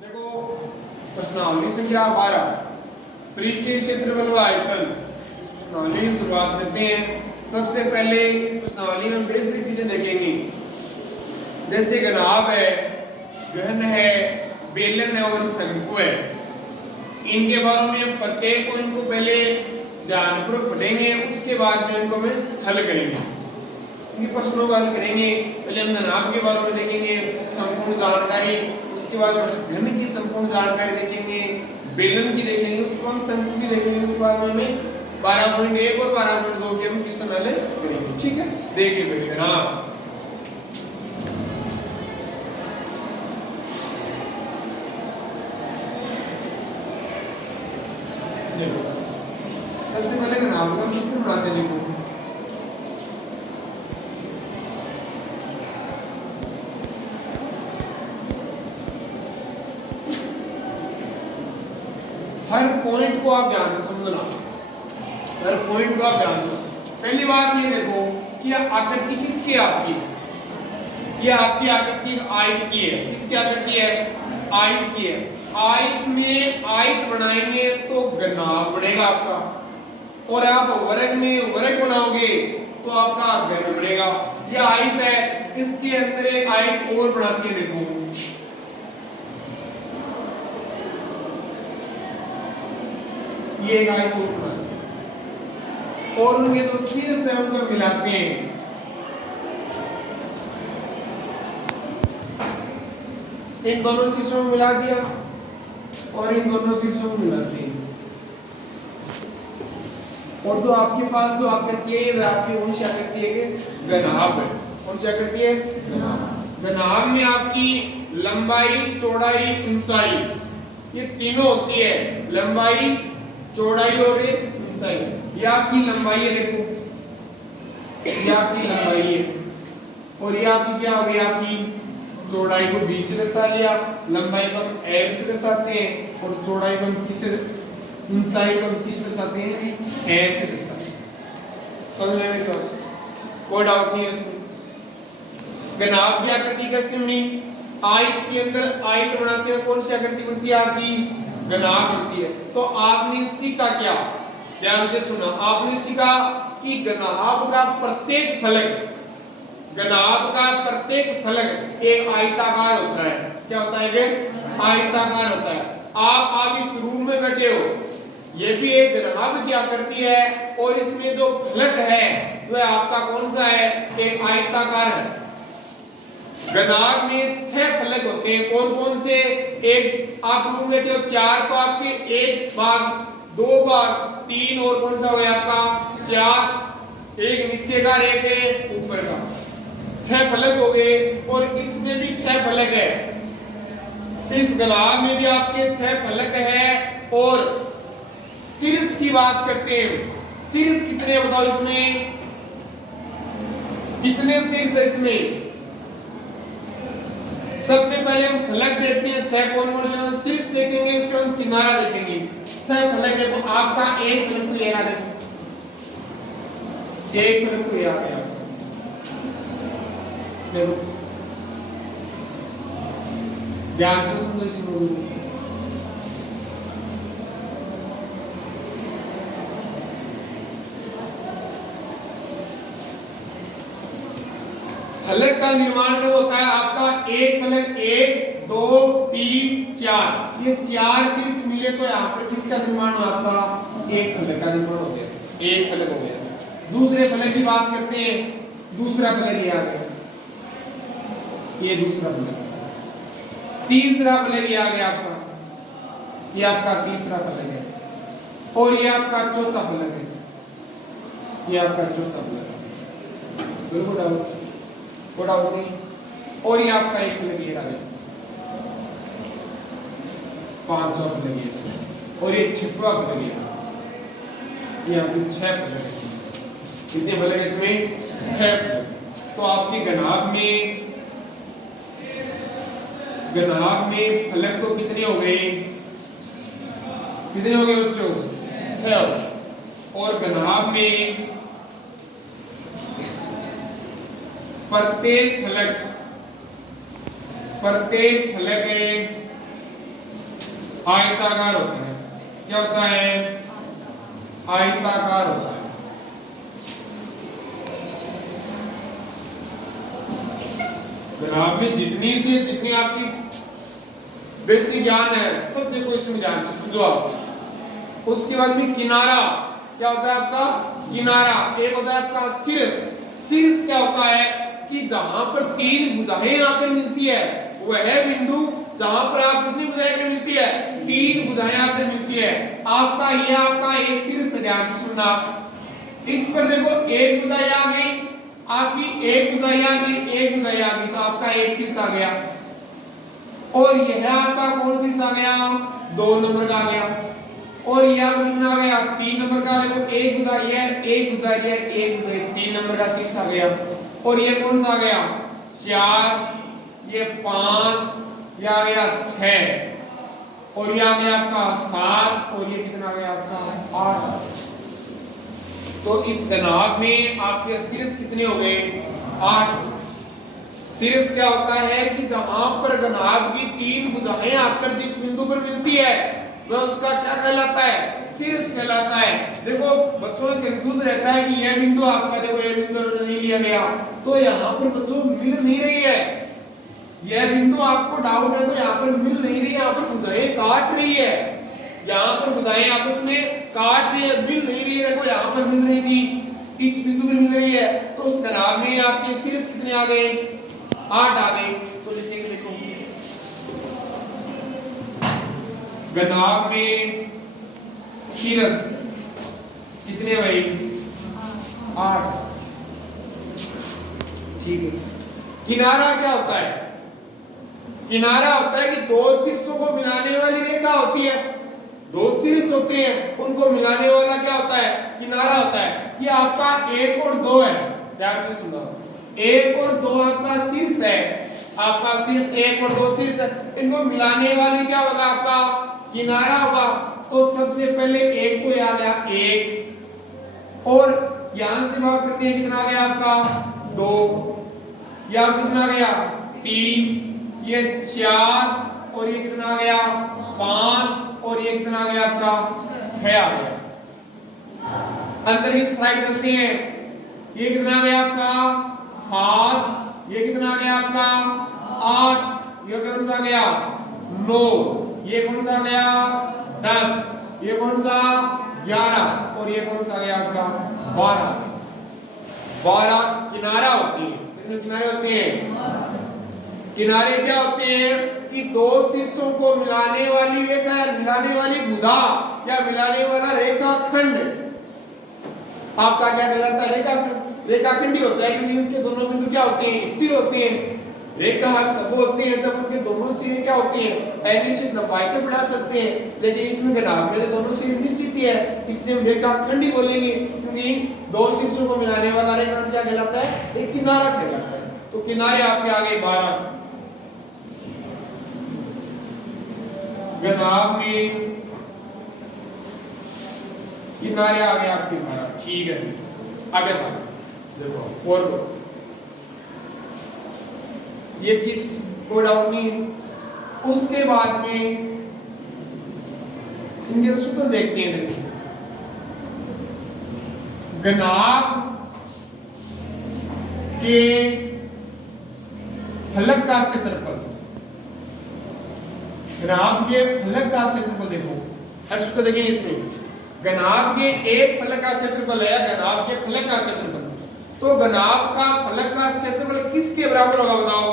देखो प्रश्नावली संख्या 12 पृष्ठीय क्षेत्रफल व आयतन। प्रश्नावली की शुरुआत करते हैं। सबसे पहले इस प्रश्नावली में बेसिक चीजें देखेंगे, जैसे घनाभ है, घन है, बेलन है और शंकु है। इनके बारे में प्रत्येक को इनको पहले ध्यानपूर्वक पढ़ेंगे, उसके बाद में इनको में हल करेंगे। इनके प्रश्नों को हल करेंगे। पहले हम घनाभ के बारे में देखेंगे संपूर्ण जानकारी, उसके बाद घन की संपूर्ण जानकारी देखेंगे, बेलन की देखेंगे, उसके बाद शंकु की देखेंगे, उसके बाद में हमें 12.1 और 12.2 के हम क्वेश्चन हल करेंगे। ठीक है, देखिए बेटे घनाभ। सबसे पहले घनाभ का चित्र बनाते देखो। हर पॉइंट को आप ध्यान से समझना, हर पॉइंट को आप ध्यान से। पहली बात ये देखो कि आकृति किसकी आपकी, ये आपकी आकृति आयत की है। किसकी आकृति है? आयत की है। आयत में आयत बनाएंगे तो घनाभ बनेगा आपका, और आप वर्ग में वर्ग बनाओगे तो आपका घन बनेगा। ये आयत है, इसके अंदर एक आयत और बनाती है देखो, ये एक आयत और बनाती है, और उनके जो शीर्ष है उनको मिलाते हैं। इन दोनों शीर्षों में मिला दिया और इन दोनों शीर्षों में मिलाते हैं, और जो आपके पास जो आकृति है वह आपकी कौन सी आकृति है? घनाभ है। कौन सी आकृति है? घनाभ। घनाभ में आपकी लंबाई, चौड़ाई, ऊंचाई ये तीनों होती है। लंबाई, चौड़ाई और ऊंचाई। ये आपकी लंबाई है देखो, ये आपकी लंबाई है, और ये आपकी क्या हो गई? आपकी चौड़ाई को 20 से दर्शा लिया, लंबाई को हम L से दर्शाते हैं, और चौड़ाई को हम किससे, ऊंचाई को हम किससे दर्शाते हैं? A से दर्शाते हैं। समझ में क्या? कोई डाउट नहीं है इसमें। घनाभ की आकृति कैसे बनी? आयत के अंदर आयत बनाते हैं, कौन सी आकृति बनती है? आपकी घनाभ बनती है। तो आपने सीखा क्या? ध्यान से सुना। आपने सीखा कि घनाभ का प्रत्येक फलक, घनाभ का प्रत्येक फलक एक आयताकार होता है। क्या होता है? एक आयताकार होता है। आप इस रूम में बैठे हो, ये भी एक घनाभ की आकृति है, और इसमें जो फलक है वह आपका कौन सा है? एक आयताकार है। घनाभ में 6 फलक होते हैं। कौन कौन से? एक आप रूम में बैठे हो, 4 तो आपके एक भाग, 2 भाग, 3 और कौन सा हो गया आपका? 4। एक नीचे का, एक ऊपर का, 6 फलक हो गए। और इसमें भी 6 फलक है। इस घनाभ में भी आपके 6 फलक है। और शीर्ष की बात करते हैं, शीर्ष कितने बताओ? इसमें कितने शीर्ष है? इसमें सबसे पहले हम फलक देखते हैं 6 कौन कौन से, शीर्ष देखेंगे, उसके बाद किनारा देखेंगे। 6 फलक है, तो आपका एक फलक तो ये आ गया, एक फलक तो ये आ गया। देखो ध्यान से सुनो इसी को। फलक का निर्माण कब होता है? आपका एक फलक 1 2 3 4, ये 4 शीर्ष मिले तो यहाँ पर किसका निर्माण हो? आपका एक फलक का निर्माण हो गया, एक फलक हो गया। दूसरे फलक की बात करते हैं। दूसरा फलक ये आ गया, ये दूसरा फलक। तीसरा फलक ये आ गया आपका, ये आपका तीसरा फलक है। और ये आपका चौथा फलक है, ये आपका चौथा फलक है। बिल्कुल डाउट नहीं। और ये आपका एक फलक ये आ गया, 5वां फलक ये, और ये 6वां फलक ये आपके 6 फलक है। कितने फलक है इसमें? 6 फलक। तो आपकी घनाभ में फलक तो कितने हो गए? कितने हो गए बच्चों? 6। और घनाभ में प्रत्येक फलक आयताकार होता है। क्या होता है? आयताकार होता है। ग्राफ में जितनी आपकी बेसिक ज्ञान है सब देखो इसमें ध्यान से समझो आप। उसके बाद में किनारा क्या होता है आपका? किनारा। एक होता है आपका शीर्ष। शीर्ष क्या होता है कि जहां पर तीन भुजाएं आकर मिलती है वह बिंदु जहां पर आप कितनी भुजाएं आकर मिलती है? तीन भुजाएं आकर मिलती है। आपका ये आपका एक शीर्ष। ध्यान से सुनना। इस पर देखो एक भुजा आ गई, आपकी एक भुजाई आ गई, एक भुजाई आ गई, तो आपका एक शीर्ष आ गया। और यह आपका कौन शीर्ष आ गया? 2 नंबर का आ गया। और यह आपका कितना आ गया? 3 नंबर का। देखो एक भुजाई है, एक भुजाई है, एक भुजाई, 3 नंबर का शीर्ष आ गया। और ये कौन सा आ गया? 4, ये 5, ये आ गया 6, और ये आ गया आपका 7, और ये कितना आ गया आपका? 8। तो इस घनाभ में आपके शीर्ष कितने हो गए? 8। शीर्ष क्या होता है कि जहां पर घनाभ की तीन भुजाएं आकर जिस बिंदु पर मिलती है वह उसका क्या कहलाता है? शीर्ष कहलाता है। देखो बच्चों में कंफ्यूज रहता है कि यह बिंदु आपका देखो यह बिंदु नहीं लिया गया, तो यहाँ पर बच्चों मिल नहीं रही है। यह बिंदु आपको डाउट है तो यहाँ पर मिल नहीं रही है, यहाँ पर भुजाएं काट रही है, यहाँ पर भुजाएं आपस में काट रही है, मिल नहीं रही है। देखो यहाँ पर मिल रही थी, इस बिंदु पर मिल रही है, तो उस घनाभ में आपके शीर्ष कितने आ गए? 8 आ गए। तो लिखेंगे देखो घनाभ में शीर्ष कितने भाई? 8। ठीक है। किनारा क्या होता है? किनारा होता है कि दो शीर्षों को मिलाने वाली रेखा होती है। दो शीर्ष होते हैं उनको मिलाने वाला क्या होता है? किनारा होता है। ये आपका 1 और 2 है। ध्यान से सुनो, 1 और 2 आपका शीर्ष है। आपका शीर्ष 1 और 2 शीर्ष है, इनको मिलाने वाली क्या होगा? आपका किनारा होगा। तो सबसे पहले 1 को याद आया 1, और यहां से बात करते हैं कितना आ गया आपका? 2, या कितना आ गया? 3, ये 4, और ये कितना आ गया? 5, और ये कितना आ गया आपका? 6 आ गया। अंदर की साइड चलते हैं, ये कितना आ गया आपका? 7, ये कितना आ गया आपका? 8, ये कौन सा आ गया? 9, ये कौन सा आ गया? 10, ये कौन सा? 11, और ये कौन सा आ गया आपका? 12। 12 किनारा होती है। कितने किनारे होते हैं? किनारे क्या होते हैं कि दो शीर्षों को मिलाने वाली रेखा, मिलाने वाली भुजा या मिलाने वाला रेखाखंड आपका क्या कहलाता है? रेखाखंड। रेखाखंड ही होता है क्योंकि उसके दोनों बिंदु क्या होते हैं? स्थिर होते हैं। रेखा तब होते हैं जब उनके दोनों सिरे क्या होते हैं? अनिश्चित लंबाई के बढ़ा सकते हैं, लेकिन इसमें घनाभ में दोनों सिरे निश्चित ही है, इसलिए हम रेखाखंड ही बोलेंगे क्योंकि दो शीर्षों को मिलाने वाला रेखाखंड क्या कहलाता है? एक किनारा कहलाता है। तो किनारे आपके आ गए 12। घनाभ में किनारे आ गए आपके 12। ठीक है, आगे देखो और ये चीज कोई डाउट नहीं है। उसके बाद में इनके सूत्र देखते हैं। देखिए घनाभ के फलक का क्षेत्रफल, घनाभ के फलक का क्षेत्रफल देखो, हर सूत्र देखें इसमें। घनाभ के एक फलक का क्षेत्रफल है, घनाभ के फलक का क्षेत्रफल, तो घनाभ का फलक का क्षेत्रफल किसके बराबर होगा बताओ?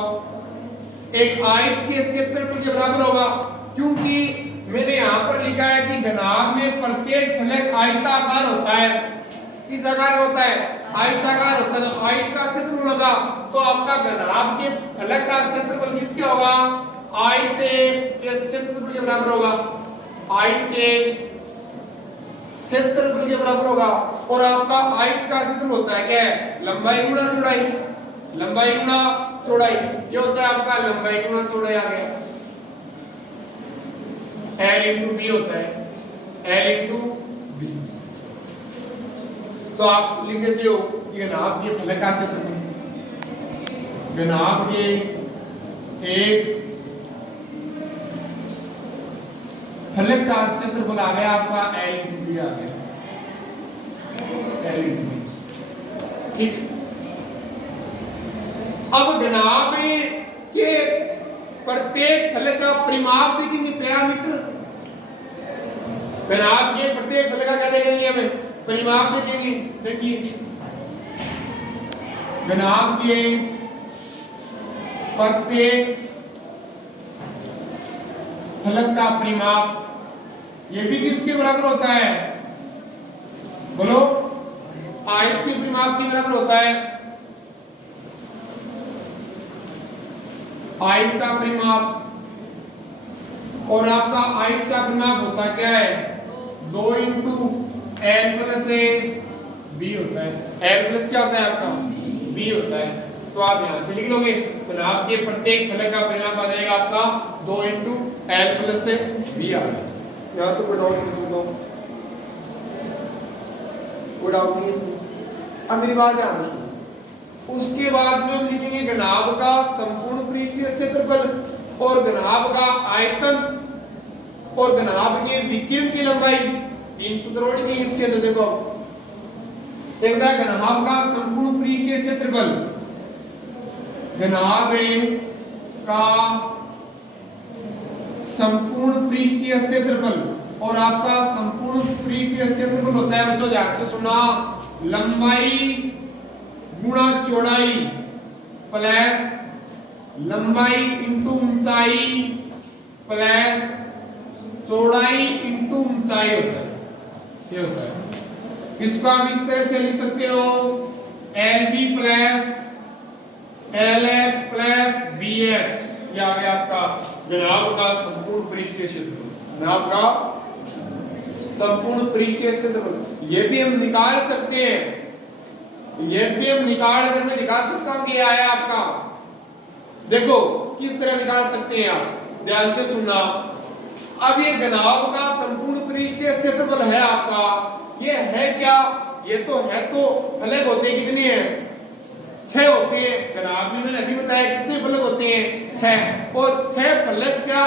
एक आयत के क्षेत्रफल के बराबर होगा, क्योंकि मैंने यहां पर लिखा है कि घनाभ में प्रत्येक फलक आयताकार होता है। किस आकार होता है? आयताकार होता है। तो आयत का क्षेत्रफल होगा, तो आपका घनाभ के फलक का क्षेत्रफल किसके होगा? आयत के क्षेत्रफल के बराबर होगा। आयत के क्षेत्रफल के बराबर होगा। और आपका आयत का क्षेत्रफल होता है क्या है? लंबाई गुणा चौड़ाई। लंबाई गुणा चौड़ाई, ये होता है आपका लंबाई गुणा चौड़ाई आ गया। L इंटू बी होता है, L इंटू बी। तो आप लिख देते हो कि घनाभ के फलक का क्षेत्रफल, घनाभ के एक फलक का क्षेत्रफल आ गया आपका L इंटू B आ गया L इंटू B। ठीक, अब घनाभ के प्रत्येक फलक का परिमाप देखेंगे पैरामीटर। घनाभ के प्रत्येक फलक का क्या देखेंगे हमें परिमाप देखेंगे। देखिए घनाभ के प्रत्येक फलक का परिमाप ये भी किसके बराबर होता है बोलो, आयत के परिमाप के बराबर होता है। आयत का परिमाप और आपका आयत का परिमाप होता क्या है 2 into L plus A B होता है। L प्लस क्या होता है आपका B होता है। तो आप यहां से लिख लोगे तो आपके प्रत्येक फलक का परिमाप आ जाएगा आपका 2 into L plus A B आ गया। यहां तो कोई डाउट नहीं दो, कोई डाउट नहीं इसमें। अब मेरी बात ध्यान रखिए, उसके बाद में हम लिखेंगे घनाभ का संपूर्ण पृष्ठीय क्षेत्रफल और घनाभ का आयतन और घनाभ के विकिरण की लंबाई। 3 सूत्र और लिखेंगे इसके अंदर। देखो एक था घनाभ का संपूर्ण पृष्ठीय क्षेत्रफल, घनाभ का संपूर्ण पृष्ठीय क्षेत्रफल और आपका संपूर्ण पृष्ठीय क्षेत्रफल होता है बच्चों ध्यान से सुना, लंबाई गुणा चौड़ाई प्लस लंबाई इंटू ऊंचाई प्लस चौड़ाई इंटू ऊंचाई होता है। ये होता है, इसको आप इस तरह से लिख सकते हो LB plus LH plus BH। ये आ गया आपका घनाभ का संपूर्ण पृष्ठीय क्षेत्रफल। घनाभ का संपूर्ण पृष्ठीय क्षेत्रफल ये भी हम निकाल सकते हैं, ये भी हम निकाल कर मैं दिखा सकता हूं कि ये आया आपका। देखो किस तरह निकाल सकते हैं आप, ध्यान से सुनना। अब ये घनाभ का संपूर्ण पृष्ठीय क्षेत्रफल है आपका, ये है क्या, ये तो है तो फलक होते कितने हैं 6 होते हैं। घनाभ में मैंने अभी बताया कितने फलक होते हैं 6, और 6 फलक का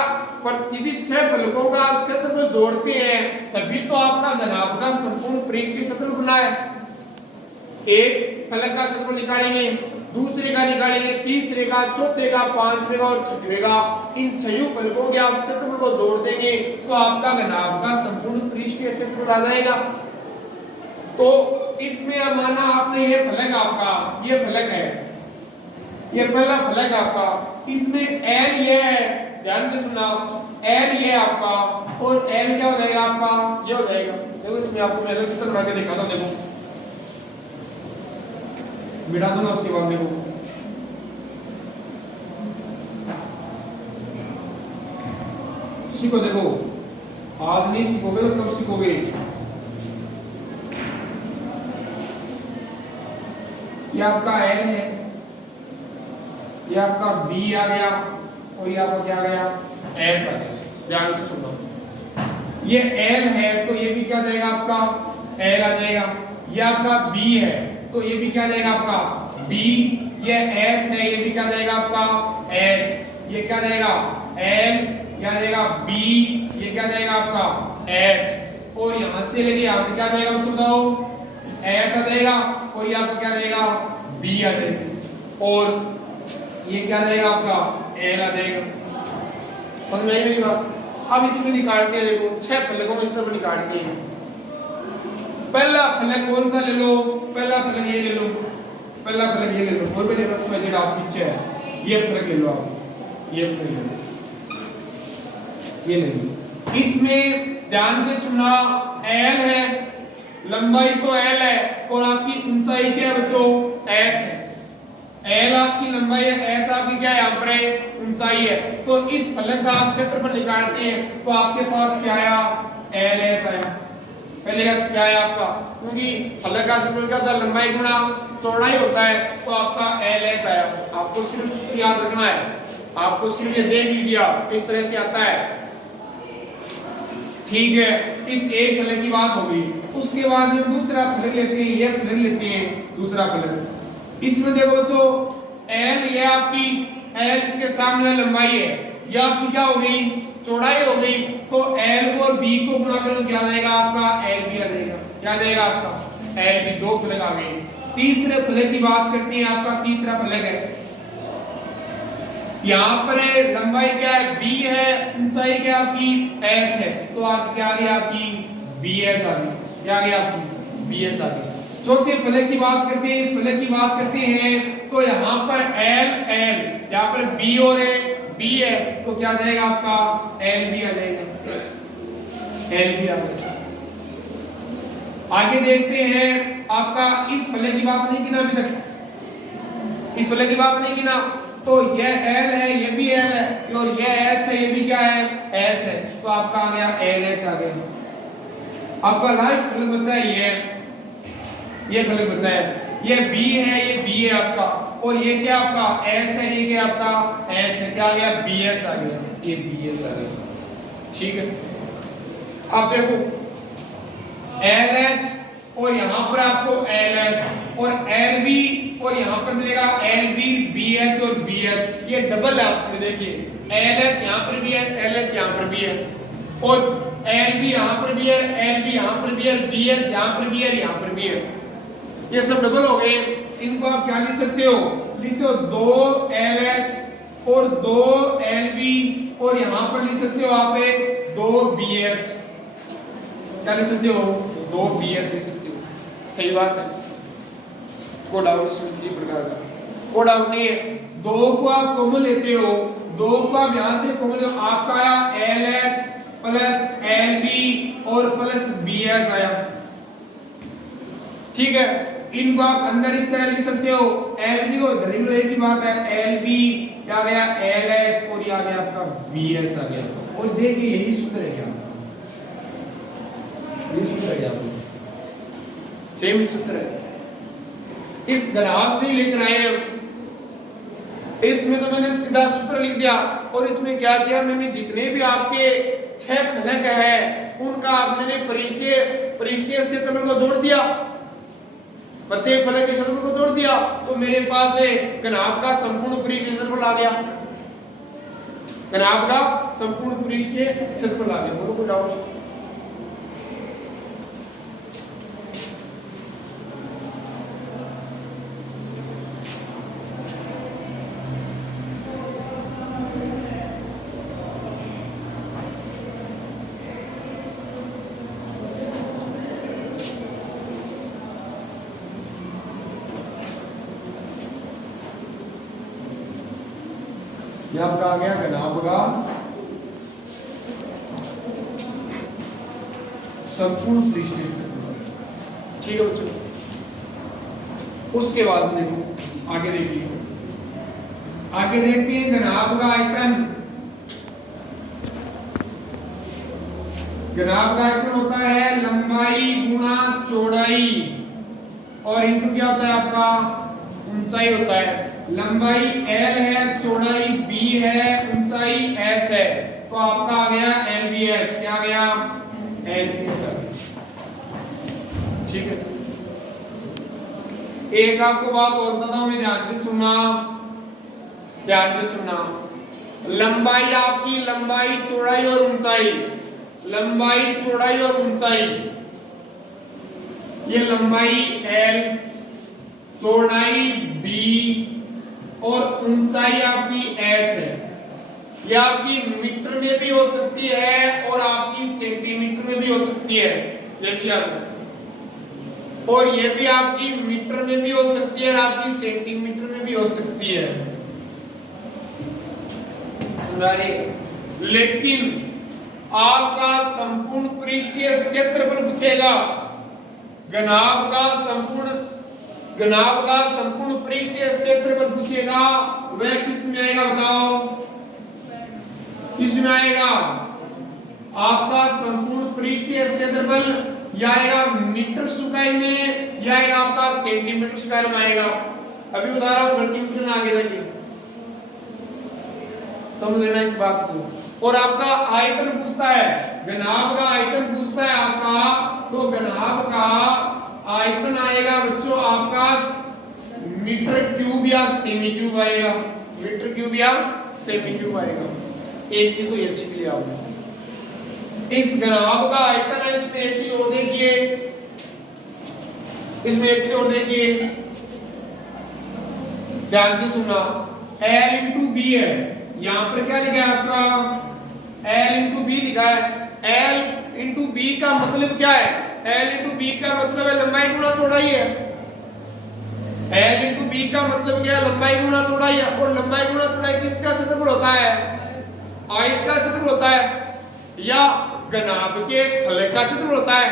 यदि 6 फलकों का आप क्षेत्रफल जोड़ते हैं तभी तो आपका घनाभ का संपूर्ण पृष्ठीय क्षेत्रफल बना है। एक फलक का क्षेत्रफल निकालेंगे, दूसरे का निकालेंगे, तीसरे का, चौथे का, पांचवें का और छठवें का, इन 6 फलकों के आप क्षेत्रफल को जोड़ देंगे तो आपका घनाभ का संपूर्ण पृष्ठीय क्षेत्रफल आ जाएगा। तो इसमें अब माना आपने ये फलक आपका, ये फलक है, ये पहला फलक आपका, इसमें L ये है, ध्यान से सुना, L ये आपका और L क्या हो जाएगा आपका, ये हो जाएगा। देखो इसमें आपको मैं अलग चित्र बना के दिखाता हूं। देखो मिटा दूंगा उसके बाद देखो सीखो। देखो आज नहीं सीखोगे तो कब सीखोगे। ये आपका L है, ये आपका B आ गया और ये आपका क्या आ गया H आ गया। ध्यान से सुनना, ये L है तो ये भी क्या जाएगा आपका L आ जाएगा। ये आपका B है तो ये भी क्या जाएगा आपका B। ये H है ये भी क्या जाएगा आपका H। ये क्या जाएगा L, क्या जाएगा B, ये क्या जाएगा आपका H। और यहां से लेके यहां तक क्या जाएगा बच्चों बताओ H आ जाएगा और ये आपका क्या जाएगा B आ जाएगा और ये क्या जाएगा आपका L आ जाएगा। समझ में आई मेरी बात। अब इसमें निकालते हैं, देखो 6 फलकों में इस तरफ निकालते हैं। पहला फलक कौन सा ले लो, पहला फलक ये ले लो, पहला फलक ये ले लो, और भी देखो इसमें जेड आप पीछे है, ये फलक ले लो आप, ये फलक ले लो, ये ले लो। इसमें ध्यान से सुनना, L है, लंबाई तो L है और आपकी ऊंचाई क्या है बच्चों H है। L आपकी लंबाई है, H आपकी क्या है यहाँ पर ऊंचाई है। तो इस फलक का आप क्षेत्रफल निकालते हैं तो आपके पास क्या आया LH आया। पहले का क्या है आपका, क्योंकि फलक का क्षेत्रफल क्या होता है लंबाई गुणा चौड़ाई होता है तो आपका LH आया। आपको सिर्फ याद रखना है, आपको सिर्फ ये देख लीजिए आप इस तरह से आता है। ठीक है, इस एक फलक की बात हो गई। उसके बाद में दूसरा फलक लेते हैं, ये फलक लेते हैं दूसरा फलक। इसमें देखो बच्चों L ये आपकी L इसके सामने लंबाई है, ये आपकी क्या हो गई चौड़ाई हो गई। तो L और और बी को गुणा करें क्या आएगा आपका एल बी आ जाएगा। क्या जाएगा आपका एल बी। दो फलक आ गए। तीसरे फलक की बात करते हैं। आपका तीसरा फलक है, यहाँ पर लंबाई क्या है बी है, ऊंचाई क्या आपकी एच है, तो आप क्या आ गई आपकी बी एच आ गई। क्या आ गई आपकी बी एच आ गई। चौथे फलक की बात करते हैं। इस फलक की बात करते हैं तो यहाँ पर एल एल, यहाँ पर बी और बी है तो क्या जाएगा आपका एल बी आ जाएगा। एल बी आ जाएगा। आगे देखते हैं आपका इस फलक की बात नहीं की ना अभी तक। इस फलक की बात नहीं की ना, तो यह एल है, ये भी एल है और यह एच है, ये भी क्या है एच है, तो आपका आ गया एल एच आ गया। आपका लास्ट फलक बचा है ये फलक बचा है, ये बी है, ये बी है आपका, और ये क्या आपका एच है, ये क्या आपका एच है। क्या आ गया बी एच आ गया, ये बी एच आ गया। ठीक है, आप देखो एल एच और यहां पर आपको एल एच और एल बी और यहां पर मिलेगा एल बी बी एच और बी एच, ये डबल है आपसे। देखिए एल एच यहां पर भी है, एल एच यहां पर भी है, और एल बी यहां पर भी है, एल बी यहां पर भी है, बी एच यहां पर भी है, यहां पर भी है, ये सब डबल हो गए। इनको आप क्या लिख सकते हो, लिखते हो 2 एल एच और 2 एल बी, और यहां पर लिख सकते हो आप 2 बी एच। क्या लिख सकते हो 2 बी एच लिख सकते हो। सही बात है, कोई डाउट इसमें किसी प्रकार का कोई डाउट नहीं है। 2 को आप कॉमन लेते हो, 2 को आप यहां से कॉमन लेते हो, आपका आया L H plus L B और प्लस बी एच आया। ठीक है, इनको आप अंदर इस तरह लिख सकते हो, एल बी को इधर ही की बात है, एल बी क्या गया एल एच और ये आ गया आपका बी एच आ गया। और देखिए यही सूत्र है क्या, ये सूत्र है क्या, सेम सूत्र है। इस ग्राफ से लिख रहे हैं, इसमें तो मैंने सीधा सूत्र लिख दिया, और इसमें क्या किया मैंने, जितने भी आपके 6 फलक है उनका आपने पृष्ठीय क्षेत्रफल को जोड़ दिया, प्रत्येक फलक के क्षेत्रफल को जोड़ दिया, तो मेरे पास घनाभ का संपूर्ण पृष्ठीय क्षेत्रफल आ गया। घनाभ का संपूर्ण पृष्ठीय क्षेत्रफल आ गया। बोलो कोई डाउट? ये आपका आ गया घनाभ का संपूर्ण पृष्ठीय क्षेत्रफल। ठीक है बच्चों, उसके बाद देखो आगे देखिए, आगे देखते हैं घनाभ का आयतन। घनाभ का आयतन होता है लंबाई गुणा चौड़ाई और इनटू क्या होता है आपका ऊंचाई होता है। लंबाई L है, चौड़ाई B है, ऊंचाई H है, तो आपका आ गया LBH। क्या आ गया LBH। ठीक है, एक आपको बात और बताता हूं, मैं ध्यान से सुनना, ध्यान से सुनना। लंबाई आपकी लंबाई चौड़ाई और ऊंचाई, लंबाई चौड़ाई और ऊंचाई, ये लंबाई L, चौड़ाई B और ऊंचाई आपकी H है। ये आपकी मीटर में भी हो सकती है और आपकी सेंटीमीटर में भी हो सकती है, जैसे आप, और ये भी आपकी मीटर में भी हो सकती है और आपकी सेंटीमीटर में भी हो सकती है। लेकिन आपका संपूर्ण पृष्ठीय क्षेत्रफल पूछेगा, घनाभ का संपूर्ण पृष्ठीय क्षेत्रफल पूछेगा, वह किस में आएगा बताओ, किस में आएगा? आपका संपूर्ण पृष्ठीय क्षेत्रफल या आएगा मीटर स्क्वायर में या आएगा आपका सेंटीमीटर स्क्वायर में आएगा। अभी बता रहा हूं, कंफ्यूजन आगे जाके समझ लेना इस बात को। और आपका आयतन पूछता है, घनाभ का आयतन पूछता है आपका, तो घनाभ का आयतन आएगा बच्चों आपका मीटर क्यूब या सेमी क्यूब आएगा, मीटर क्यूब या सेमी क्यूब आएगा। एक चीज तो ये सीख लिया आपने। इस घनाभ का आयतन है, इसमें एक चीज और देखिए, इसमें एक चीज और देखिए, ध्यान से सुनना, L इंटू बी है, यहां पर क्या लिखा है आपका L इंटू बी लिखा है। L इंटू बी का मतलब क्या है? L इंटू बी का मतलब है लंबाई गुना चौड़ाई है। L इंटू बी का मतलब क्या है? लंबाई गुना चौड़ाई है। और लंबाई गुना चौड़ाई किसका क्षेत्रफल होता है? आयत का क्षेत्रफल होता है या घनाभ के फलक का क्षेत्रफल होता है?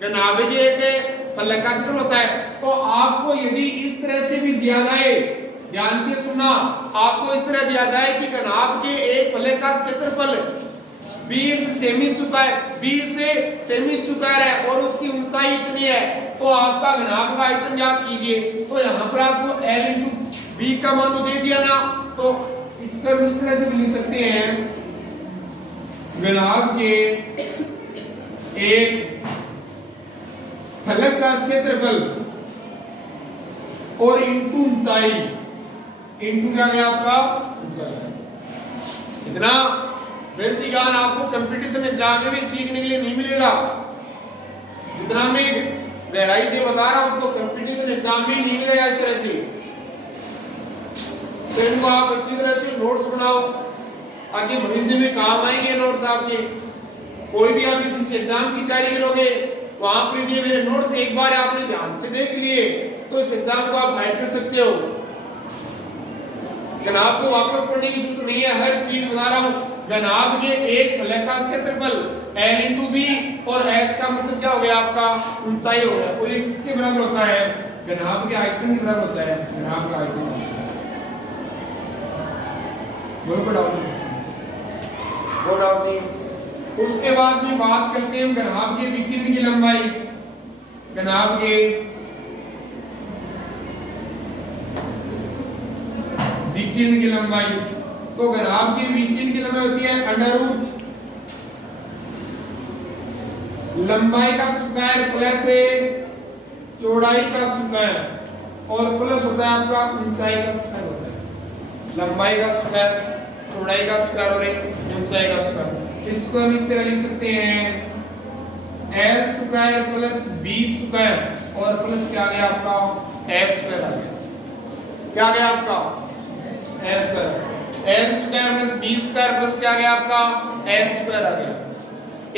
घनाभ के फलक का क्षेत्रफल होता है। तो आपको यदि इस तरह से भी दिया जाए, ध्यान से सुनना, आपको इस तरह दिया जाए कि घनाभ के एक फलक का क्षेत्रफल 20 सेमी स्क्वायर, 20 से सेमी स्क्वायर है और उसकी ऊंचाई इतनी है, तो आपका घनाभ का आयतन ज्ञात कीजिए। तो यहाँ पर आपको L इंटू बी का मान तो दे दिया ना, तो इसको इस तरह से भी लिख सकते हैं, घनाभ के एक फलक का क्षेत्रफल और इंटू ऊंचाई, इंटू क्या गया आपका ऊंचाई। इतना बेसिक ज्ञान आपको कंपटीशन एग्जाम में भी सीखने के लिए नहीं मिलेगा। जितना मैं गहराई से बता रहा हूं तो कंपटीशन एग्जाम में नहीं मिलेगा इस तरह से। तो इनको आप अच्छी तरह से नोट्स बनाओ, आगे भविष्य में काम आएंगे नोट्स आपके। कोई भी आप इस एग्जाम की तैयारी करोगे, वहां पर ये मेरे नोट्स एक बार आपने ध्यान से देख लिए तो इस एग्जाम को आप फाइट कर सकते हो। घनाभ को वापस पढ़ने की जरूरत नहीं है, हर चीज बता रहा हूं। घनाभ के एक फलक का क्षेत्रफल L इंटू बी और H का मतलब क्या हो गया आपका ऊंचाई हो गया। और ये किसके बराबर होता है? घनाभ के आयतन के बराबर होता है। घनाभ का आयतन बोलो डाउट नहीं। उसके बाद में बात करते हैं घनाभ के विकिरण की लंबाई। घनाभ के विकिरण की लंबाई, तो घनाभ की विकिरण की लंबाई होती है अंडर रूट लंबाई का स्क्वायर प्लस चौड़ाई का स्क्वायर और प्लस होता है आपका ऊंचाई का स्क्वायर होता है। लंबाई का स्क्वायर, चौड़ाई का स्क्वायर और ऊंचाई का स्क्वायर। इसको हम इस तरह लिख सकते हैं L square plus B square और प्लस क्या आ गया आपका S स्क्वायर आ गया। क्या आ गया आपका S square. L square plus B square plus क्या आ गया आपका S स्क्वायर आ गया।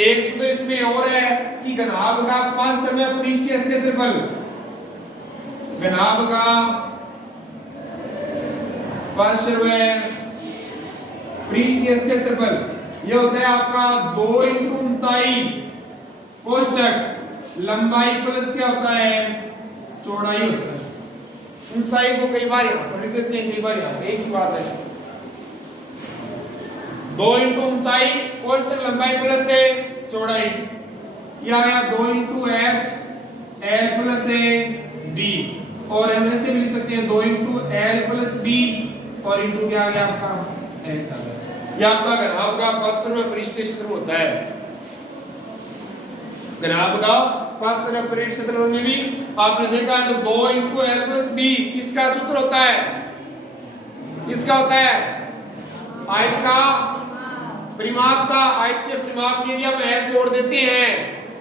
एक सूत्र इसमें और है कि घनाभ का पार्श्व पृष्ठीय क्षेत्रफल, घनाभ का पार्श्व पृष्ठीय क्षेत्रफल ये होता है आपका 2 इंटू ऊंचाई कोष्ठक लंबाई प्लस क्या होता है चौड़ाई होता है। ऊंचाई को कई बार यहाँ पर लिख देते हैं, कई बार यहाँ पे एक ही बात है। 2 इंटू ऊंचाई कोष्ठक लंबाई प्लस से चौड़ाई, या 2 into H L plus B, और हम ऐसे भी लिख सकते हैं 2 इंटू एल प्लस बी और इंटू क्या आ गया आपका एच आ गया। यह आपका घनाभ का पार्श्व पृष्ठीय क्षेत्रफल होता है। घनाभ का पार्श्व पृष्ठीय क्षेत्रफल में भी आपने देखा है तो 2 इंटू एल प्लस बी किसका सूत्र होता है? किसका होता है? आयत का परिमाप का। आयत के परिमाप यदि हम एस जोड़ देते हैं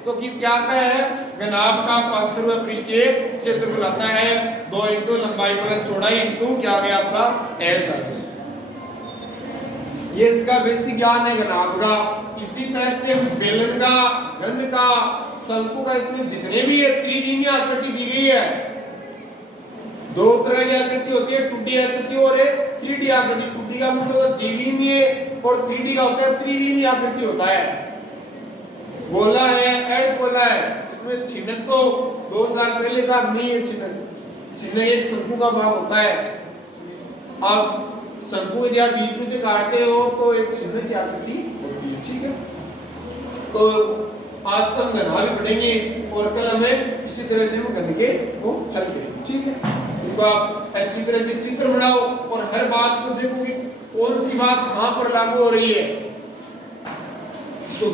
तो किस क्या आता है? घनाभ का पार्श्व पृष्ठीय क्षेत्रफल आता है 2 इंटू लंबाई प्लस चौड़ाई इंटू क्या आ गया आपका एच आ गया। ये इसका बेसिक ज्ञान है घनाभ का। इसी तरह से बेलन का, घन का, शंकु का, इसमें जितने भी है त्रिविमीय आकृति दी गई है। 2 तरह की आकृति होती है, 2D आकृति और 3D आकृति। 2D का मतलब द्विविमीय और 3D का होता है त्रिविमीय आकृति होता है। गोला है, अर्ध गोला है, इसमें छिन्नक तो 2 साल पहले का नहीं है। छिन्नक एक शंकु का भाग होता है। आप शंकु यदि आप बीच में से काटते हो तो एक छिन्नक की आकृति होती है, ठीक है। तो आज तो हम घनाभ पढ़ेंगे और कल हमें इसी तरह से हम घन के को हल करेंगे, ठीक है। इनको आप अच्छी तरह से चित्र बनाओ और हर बात को देखोगे कौन सी बात कहां पर लागू हो रही है, तो